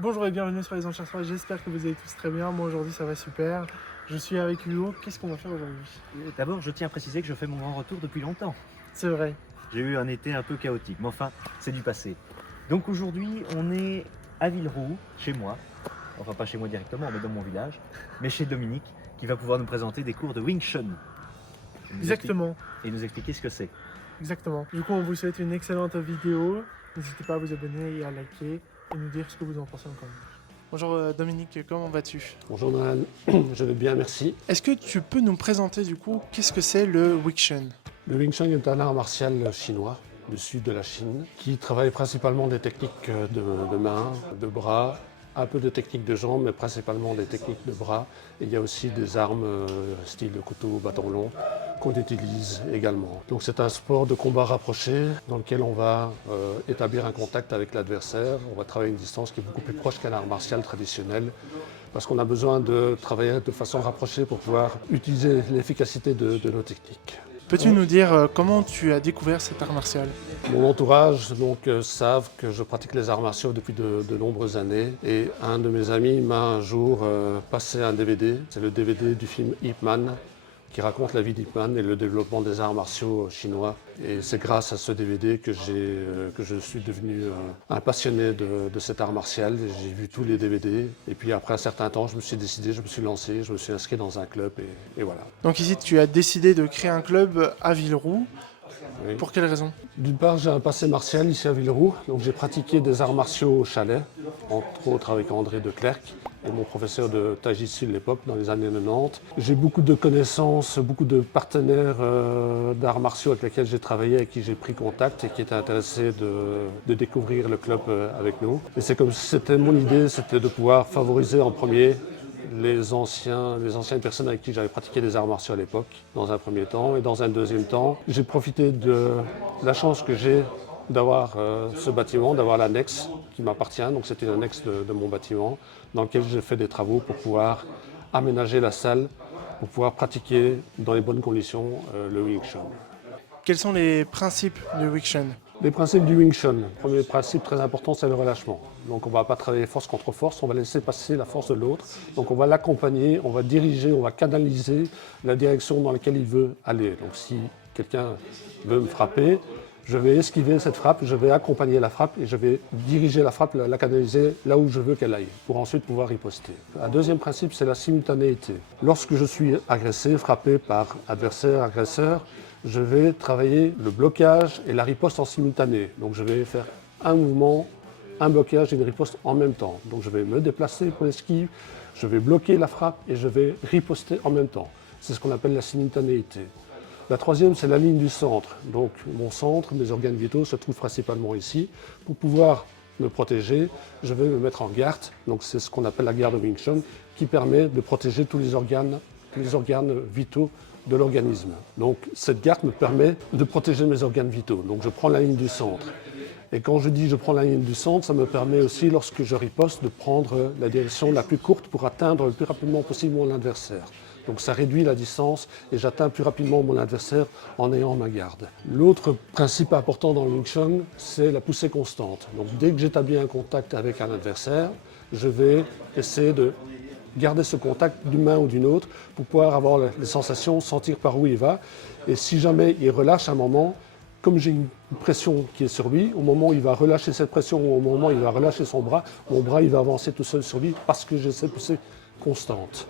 Bonjour et bienvenue sur les Enchères, j'espère que vous allez tous très bien. Moi aujourd'hui ça va super. Je suis avec Hugo, qu'est-ce qu'on va faire aujourd'hui? D'abord, je tiens à préciser que je fais mon grand retour depuis longtemps. C'est vrai. J'ai eu un été un peu chaotique, mais enfin, c'est du passé. Donc aujourd'hui, on est à Villeroux, chez moi. Enfin, pas chez moi directement, mais dans mon village. Mais chez Dominique, qui va pouvoir nous présenter des cours de Wing Chun. Exactement, Et nous expliquer ce que c'est. exactement. Du coup on vous souhaite une excellente vidéo. N'hésitez pas à vous abonner et à liker et nous dire ce que vous en pensez encore. Bonjour Dominique, comment vas-tu? Bonjour Noël, je vais bien, merci. Est-ce que tu peux nous présenter du coup qu'est-ce que c'est le Wing Chun? Le Wing Chun est un art martial chinois du sud de la Chine qui travaille principalement des techniques de main, de bras, un peu de techniques de jambes, mais principalement des techniques de bras. Et il y a aussi des armes style couteau, bâton long qu'on utilise également. Donc c'est un sport de combat rapproché dans lequel on va établir un contact avec l'adversaire. On va travailler une distance qui est beaucoup plus proche qu'un art martial traditionnel parce qu'on a besoin de travailler de façon rapprochée pour pouvoir utiliser l'efficacité de nos techniques. Peux-tu nous dire comment tu as découvert cet art martial? Mon entourage savent que je pratique les arts martiaux depuis de nombreuses années et un de mes amis m'a un jour passé un DVD. C'est le DVD du film Ip Man qui raconte la vie d'Ip Man et le développement des arts martiaux chinois. Et c'est grâce à ce DVD que je suis devenu un passionné de cet art martial. J'ai vu tous les DVD et puis après un certain temps, je me suis décidé, je me suis lancé, je me suis inscrit dans un club et voilà. Donc ici tu as décidé de créer un club à Villeroux. Oui. Pour quelle raison? D'une part, j'ai un passé martial ici à Villeroux, donc j'ai pratiqué des arts martiaux au chalet, entre autres avec André de Clercq et mon professeur de Taijitsu de l'époque, dans les années 90. J'ai beaucoup de connaissances, beaucoup de partenaires d'arts martiaux avec lesquels j'ai travaillé, avec qui j'ai pris contact et qui étaient intéressés de découvrir le club avec nous. Et c'est comme c'était mon idée, c'était de pouvoir favoriser en premier les anciennes personnes avec qui j'avais pratiqué des arts martiaux à l'époque, dans un premier temps. Et dans un deuxième temps, j'ai profité de la chance que j'ai d'avoir ce bâtiment, d'avoir l'annexe qui m'appartient. Donc c'était une annexe de mon bâtiment dans lequel j'ai fait des travaux pour pouvoir aménager la salle, pour pouvoir pratiquer dans les bonnes conditions le Wing Chun. Quels sont les principes du Wing Chun? Les principes du Wing Chun. Le premier principe très important, c'est le relâchement. Donc on ne va pas travailler force contre force, on va laisser passer la force de l'autre. Donc on va l'accompagner, on va diriger, on va canaliser la direction dans laquelle il veut aller. Donc si quelqu'un veut me frapper, je vais esquiver cette frappe, je vais accompagner la frappe et je vais diriger la frappe, la canaliser là où je veux qu'elle aille, pour ensuite pouvoir riposter. Un deuxième principe, c'est la simultanéité. Lorsque je suis agressé, frappé par adversaire, agresseur, je vais travailler le blocage et la riposte en simultané. Donc je vais faire un mouvement, un blocage et une riposte en même temps. Donc je vais me déplacer pour l'esquive, je vais bloquer la frappe et je vais riposter en même temps. C'est ce qu'on appelle la simultanéité. La troisième, c'est la ligne du centre. Donc mon centre, mes organes vitaux se trouvent principalement ici. Pour pouvoir me protéger, je vais me mettre en garde. Donc c'est ce qu'on appelle la garde Wing Chun, qui permet de protéger tous les organes vitaux de l'organisme. Donc cette garde me permet de protéger mes organes vitaux. Donc je prends la ligne du centre. Et quand je dis je prends la ligne du centre, ça me permet aussi, lorsque je riposte, de prendre la direction la plus courte pour atteindre le plus rapidement possible mon adversaire. Donc ça réduit la distance et j'atteins plus rapidement mon adversaire en ayant ma garde. L'autre principe important dans le Wing Chun, c'est la poussée constante. Donc dès que j'établis un contact avec un adversaire, je vais essayer de garder ce contact d'une main ou d'une autre pour pouvoir avoir les sensations, sentir par où il va. Et si jamais il relâche un moment, comme j'ai une pression qui est sur lui, au moment où il va relâcher cette pression, ou au moment où il va relâcher son bras, mon bras il va avancer tout seul sur lui parce que j'ai cette poussée constante.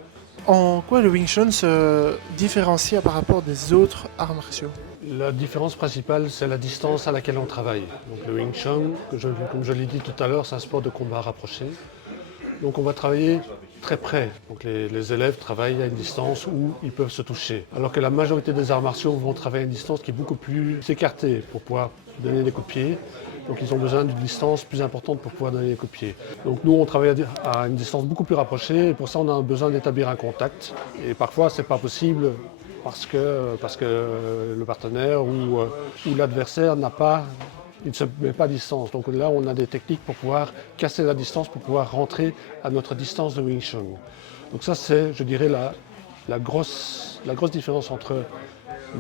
En quoi le Wing Chun se différencie par rapport des autres arts martiaux? La différence principale, c'est la distance à laquelle on travaille. Donc, le Wing Chun, comme je l'ai dit tout à l'heure, c'est un sport de combat rapproché. Donc on va travailler très près. Donc les élèves travaillent à une distance où ils peuvent se toucher. Alors que la majorité des arts martiaux vont travailler à une distance qui est beaucoup plus écartée pour pouvoir donner des coups de pied. Donc ils ont besoin d'une distance plus importante pour pouvoir donner des coups de pied. Donc nous on travaille à une distance beaucoup plus rapprochée et pour ça on a besoin d'établir un contact. Et parfois c'est pas possible parce que le partenaire ou l'adversaire il ne se met pas à distance. Donc là, on a des techniques pour pouvoir casser la distance, pour pouvoir rentrer à notre distance de Wing Chun. Donc ça, c'est, je dirais, la grosse différence entre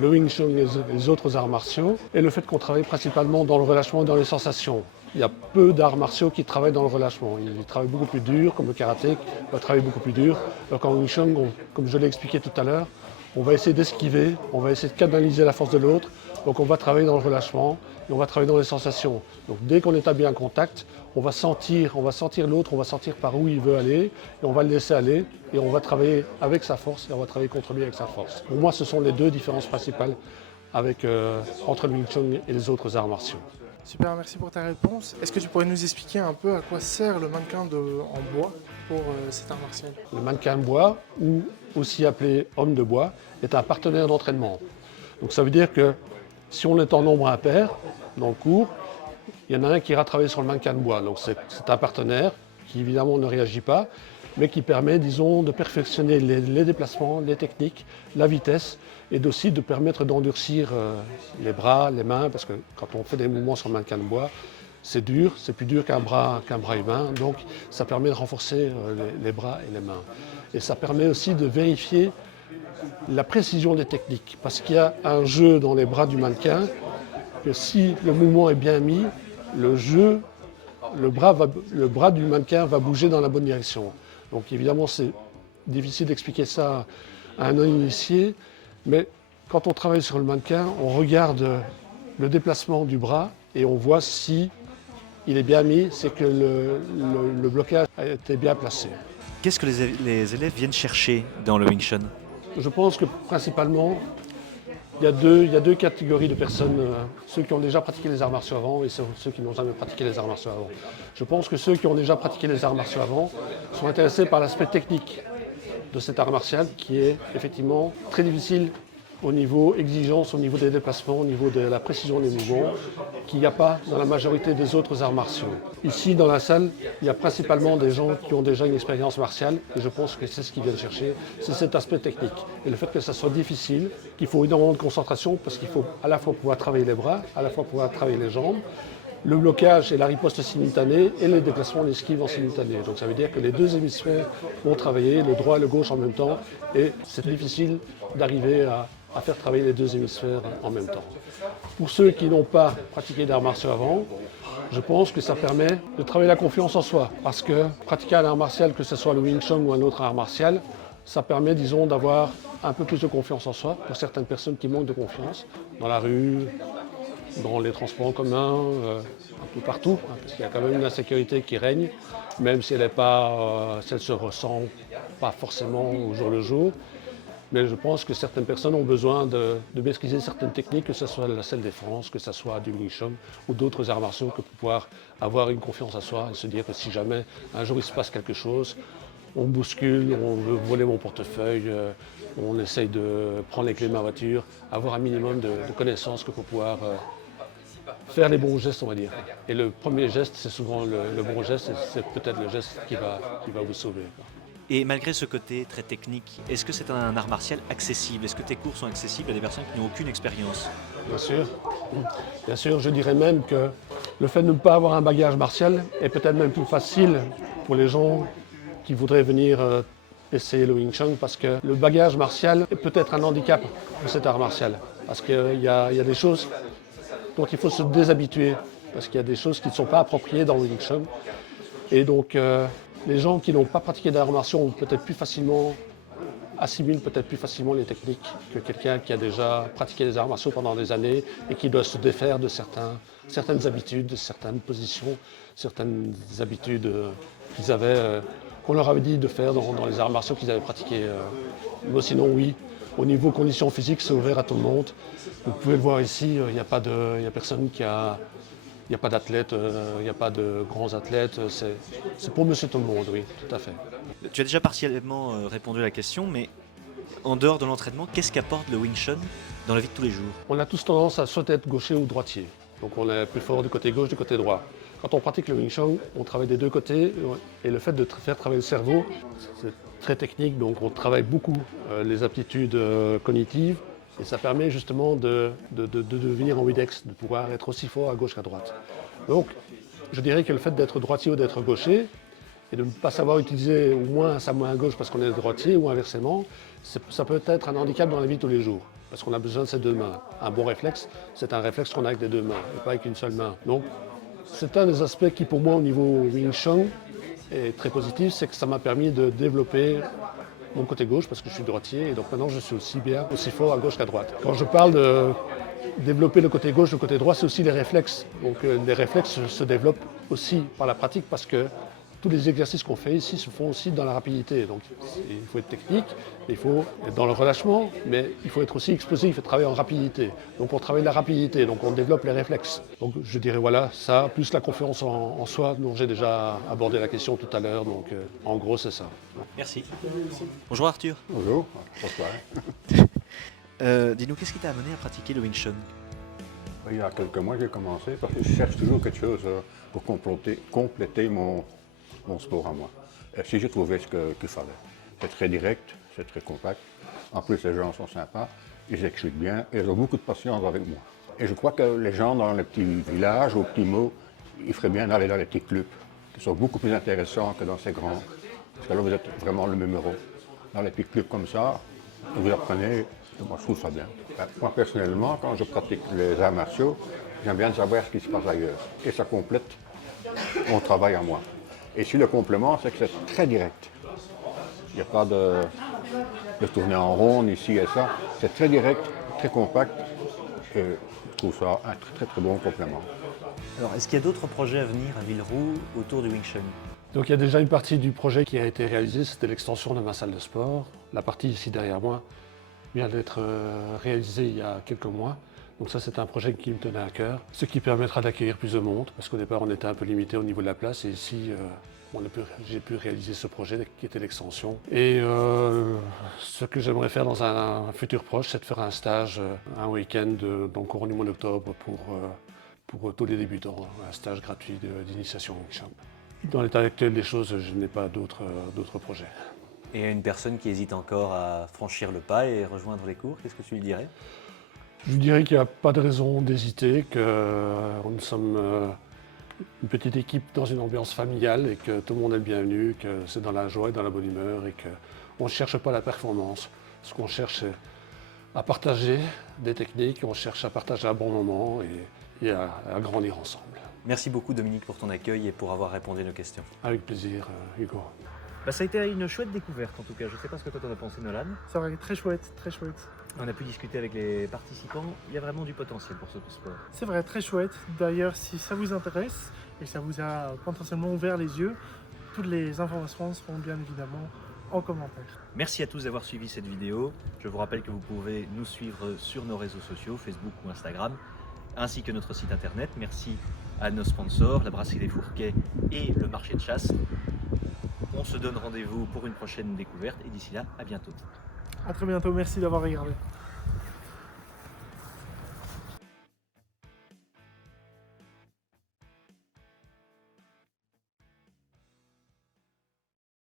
le Wing Chun et les autres arts martiaux, et le fait qu'on travaille principalement dans le relâchement et dans les sensations. il y a peu d'arts martiaux qui travaillent dans le relâchement. Ils travaillent beaucoup plus dur, comme le karaté, va travailler beaucoup plus dur. Alors qu'en Wing Chun, comme je l'ai expliqué tout à l'heure, on va essayer d'esquiver, on va essayer de canaliser la force de l'autre. Donc on va travailler dans le relâchement et on va travailler dans les sensations. Donc dès qu'on établit un contact, on va sentir l'autre, on va sentir par où il veut aller et on va le laisser aller et on va travailler avec sa force et on va travailler contre lui avec sa force. Pour moi, ce sont les deux différences principales entre le Wing Chun et les autres arts martiaux. Super, merci pour ta réponse. Est-ce que tu pourrais nous expliquer un peu à quoi sert le mannequin en bois pour cet art martial? Le mannequin de bois, ou aussi appelé homme de bois, est un partenaire d'entraînement. Donc ça veut dire que si on est en nombre impair dans le cours, il y en a un qui ira travailler sur le mannequin de bois. Donc c'est un partenaire qui évidemment ne réagit pas, mais qui permet, disons, de perfectionner les déplacements, les techniques, la vitesse, et aussi de permettre d'endurcir les bras, les mains, parce que quand on fait des mouvements sur le mannequin de bois, c'est dur, c'est plus dur qu'un bras humain, donc ça permet de renforcer les bras et les mains. Et ça permet aussi de vérifier la précision des techniques, parce qu'il y a un jeu dans les bras du mannequin, que si le mouvement est bien mis, le bras du mannequin va bouger dans la bonne direction. Donc évidemment, c'est difficile d'expliquer ça à un non-initié, mais quand on travaille sur le mannequin, on regarde le déplacement du bras et on voit si il est bien mis, c'est que le blocage a été bien placé. Qu'est-ce que les élèves viennent chercher dans le Wing Chun? Je pense que principalement, il y a deux catégories de personnes, ceux qui ont déjà pratiqué les arts martiaux avant et ceux qui n'ont jamais pratiqué les arts martiaux avant. Je pense que ceux qui ont déjà pratiqué les arts martiaux avant sont intéressés par l'aspect technique de cet art martial qui est effectivement très difficile au niveau exigence, au niveau des déplacements, au niveau de la précision des mouvements, qu'il n'y a pas dans la majorité des autres arts martiaux. Ici, dans la salle, il y a principalement des gens qui ont déjà une expérience martiale, et je pense que c'est ce qu'ils viennent chercher, c'est cet aspect technique. Et le fait que ça soit difficile, qu'il faut énormément de concentration, parce qu'il faut à la fois pouvoir travailler les bras, à la fois pouvoir travailler les jambes, le blocage et la riposte simultanée, et les déplacements, l'esquive en simultané. Donc ça veut dire que les deux hémisphères vont travailler, le droit et le gauche en même temps, et c'est difficile d'arriver à faire travailler les deux hémisphères en même temps. Pour ceux qui n'ont pas pratiqué d'arts martiaux avant, je pense que ça permet de travailler la confiance en soi. Parce que pratiquer un art martial, que ce soit le Wing Chun ou un autre art martial, ça permet, disons, d'avoir un peu plus de confiance en soi pour certaines personnes qui manquent de confiance, dans la rue, dans les transports en commun, un peu partout, parce qu'il y a quand même une insécurité qui règne, même si elle se ressent pas forcément au jour le jour. Mais je pense que certaines personnes ont besoin de maîtriser certaines techniques, que ce soit la self-défense, que ce soit du Wing Chun ou d'autres arts martiaux, pour pouvoir avoir une confiance en soi et se dire que si jamais un jour il se passe quelque chose, on me bouscule, on veut voler mon portefeuille, on essaye de prendre les clés de ma voiture, avoir un minimum de connaissances pour pouvoir faire les bons gestes, on va dire. Et le premier geste, c'est souvent le bon geste, et c'est peut-être le geste qui va vous sauver. Et malgré ce côté très technique, est-ce que c'est un art martial accessible? Est-ce que tes cours sont accessibles à des personnes qui n'ont aucune expérience? Bien sûr. Bien sûr, je dirais même que le fait de ne pas avoir un bagage martial est peut-être même plus facile pour les gens qui voudraient venir essayer le Wing Chun, parce que le bagage martial est peut-être un handicap pour cet art martial. Parce qu'il y a des choses dont il faut se déshabituer, parce qu'il y a des choses qui ne sont pas appropriées dans le Wing Chun. Et donc, les gens qui n'ont pas pratiqué d'arts martiaux ont peut-être plus facilement assimilent peut-être plus facilement les techniques que quelqu'un qui a déjà pratiqué des arts martiaux pendant des années et qui doit se défaire de certaines habitudes, de certaines positions, certaines habitudes qu'on leur avait dit de faire dans les arts martiaux qu'ils avaient pratiqués. Mais sinon, oui, au niveau conditions physiques, c'est ouvert à tout le monde. Vous pouvez le voir ici, il n'y a personne qui a... Il n'y a pas d'athlètes, il n'y a pas de grands athlètes, c'est pour monsieur tout le monde, oui, tout à fait. Tu as déjà partiellement répondu à la question, mais en dehors de l'entraînement, qu'est-ce qu'apporte le Wing Chun dans la vie de tous les jours? On a tous tendance à soit être gaucher ou droitier, donc on est plus fort du côté gauche, du côté droit. Quand on pratique le Wing Chun, on travaille des deux côtés, et le fait de faire travailler le cerveau, c'est très technique, donc on travaille beaucoup les aptitudes cognitives, et ça permet justement de devenir ambidex, de pouvoir être aussi fort à gauche qu'à droite. Donc, je dirais que le fait d'être droitier ou d'être gaucher, et de ne pas savoir utiliser au moins sa main à gauche parce qu'on est droitier ou inversement, ça peut être un handicap dans la vie de tous les jours. Parce qu'on a besoin de ces deux mains. Un bon réflexe, c'est un réflexe qu'on a avec les deux mains, et pas avec une seule main. Donc, C'est un des aspects qui pour moi au niveau Wing Chun est très positif, c'est que ça m'a permis de développer mon côté gauche parce que je suis droitier et donc maintenant je suis aussi bien, aussi fort à gauche qu'à droite. Quand je parle de développer le côté gauche, le côté droit, c'est aussi les réflexes. Donc les réflexes se développent aussi par la pratique parce que tous les exercices qu'on fait ici se font aussi dans la rapidité. Donc il faut être technique, il faut être dans le relâchement, mais il faut être aussi explosif et travailler en rapidité. Donc on travaille la rapidité, donc on développe les réflexes. Donc je dirais voilà, ça, plus la conférence en soi, dont j'ai déjà abordé la question tout à l'heure. Donc en gros c'est ça. Merci. Bonjour Arthur. Bonjour, bonsoir. Dis-nous, qu'est-ce qui t'a amené à pratiquer le Wing Chun? Il y a quelques mois, j'ai commencé parce que je cherche toujours quelque chose pour compléter mon sport à moi. Et si j'ai trouvé ce qu'il fallait. C'est très direct, c'est très compact. En plus, les gens sont sympas, ils expliquent bien et ils ont beaucoup de patience avec moi. Et je crois que les gens dans les petits villages, aux petits mots, ils feraient bien d'aller dans les petits clubs qui sont beaucoup plus intéressants que dans ces grands. Parce que là, vous êtes vraiment le numéro. Dans les petits clubs comme ça, vous apprenez. Moi, je trouve ça bien. Moi, personnellement, quand je pratique les arts martiaux, j'aime bien savoir ce qui se passe ailleurs. Et ça complète mon travail à moi. Et si le complément, c'est que c'est très direct. Il n'y a pas de tourner en rond ici et ça. C'est très direct, très compact. Et je trouve ça un très très bon complément. Alors, est-ce qu'il y a d'autres projets à venir à Villeroux autour du Wing Chun? Donc il y a déjà une partie du projet qui a été réalisée, c'était l'extension de ma salle de sport. La partie ici derrière moi vient d'être réalisée il y a quelques mois. Donc ça c'est un projet qui me tenait à cœur, ce qui permettra d'accueillir plus de monde, parce qu'au départ on était un peu limité au niveau de la place et ici j'ai pu réaliser ce projet qui était l'extension. Et ce que j'aimerais faire dans un futur proche, c'est de faire un stage, un week-end, donc au cours du mois d'octobre pour tous les débutants, un stage gratuit d'initiation au Wing Chun. Dans l'état actuel des choses, je n'ai pas d'autres projets. Et à une personne qui hésite encore à franchir le pas et rejoindre les cours, qu'est-ce que tu lui dirais? Je dirais qu'il n'y a pas de raison d'hésiter, que nous sommes une petite équipe dans une ambiance familiale et que tout le monde est le bienvenu, que c'est dans la joie et dans la bonne humeur et qu'on ne cherche pas la performance. Ce qu'on cherche, c'est à partager des techniques, on cherche à partager un bon moment et à grandir ensemble. Merci beaucoup Dominique pour ton accueil et pour avoir répondu à nos questions. Avec plaisir, Hugo. Ça a été une chouette découverte en tout cas. Je ne sais pas ce que toi t'en as pensé Nolan. C'est vrai, très chouette, très chouette. On a pu discuter avec les participants. Il y a vraiment du potentiel pour ce sport. C'est vrai, très chouette. D'ailleurs, si ça vous intéresse et que ça vous a potentiellement ouvert les yeux, toutes les informations seront bien évidemment en commentaire. Merci à tous d'avoir suivi cette vidéo. Je vous rappelle que vous pouvez nous suivre sur nos réseaux sociaux, Facebook ou Instagram, ainsi que notre site internet. Merci à nos sponsors, la Brasserie des Fourquets et le Marché de Chasse. On se donne rendez-vous pour une prochaine découverte et d'ici là, à bientôt. À très bientôt, merci d'avoir regardé.